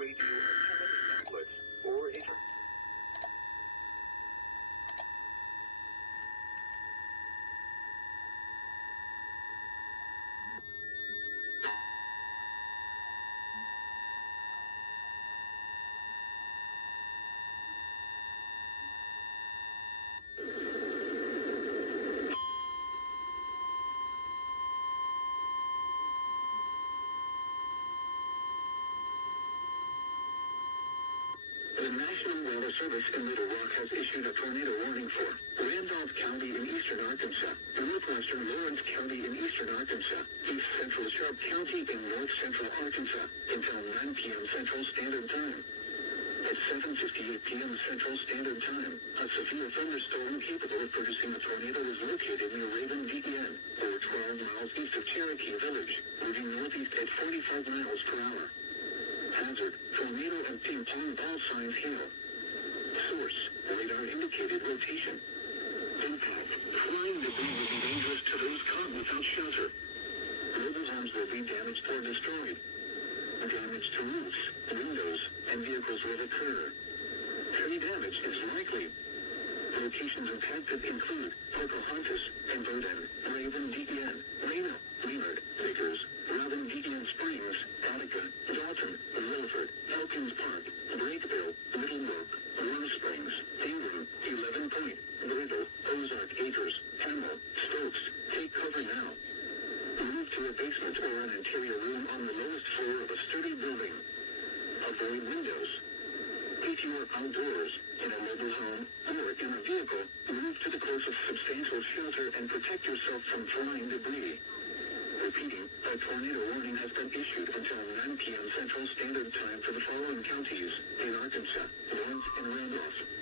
radio, antenna, tablets, or internet. The National Weather Service in Little Rock has issued a tornado warning for Randolph County in eastern Arkansas, northwestern Lawrence County in eastern Arkansas, east central Sharp County in north central Arkansas until 9 p.m. Central Standard Time. At 7:58 p.m. Central Standard Time, a severe thunderstorm capable of producing a tornado is located near Raven, DEN, or 12 miles east of Cherokee Village, moving northeast at 45 miles per hour. Hazard, tornado and ping pong ball signs hail. Source, radar indicated rotation. Impact, flying debris will be dangerous to those caught without shelter. Mobile homes will be damaged or destroyed. Damage to roofs, windows, and vehicles will occur. Tree damage is likely. Locations impacted include Pocahontas and Burden, Raven, DEN, Reno, Leonard, Vickers, Robin, DEN Springs, Attica, Dalton, Williford, Elkins Park, Brakeville, Little Brook, Warm Springs, Ingram, 11 Point, Bridle, Ozark Acres, Hamel, Stokes. Take cover now. Move to a basement or an interior room on the lowest floor of a sturdy building. Avoid windows. If you are outdoors, in a mobile home, or in a vehicle, move to the closest substantial shelter and protect yourself from flying debris. Repeating, a tornado warning has been issued until 9 p.m. Central Standard Time for the following counties in Arkansas, Lawrence, and Randolph.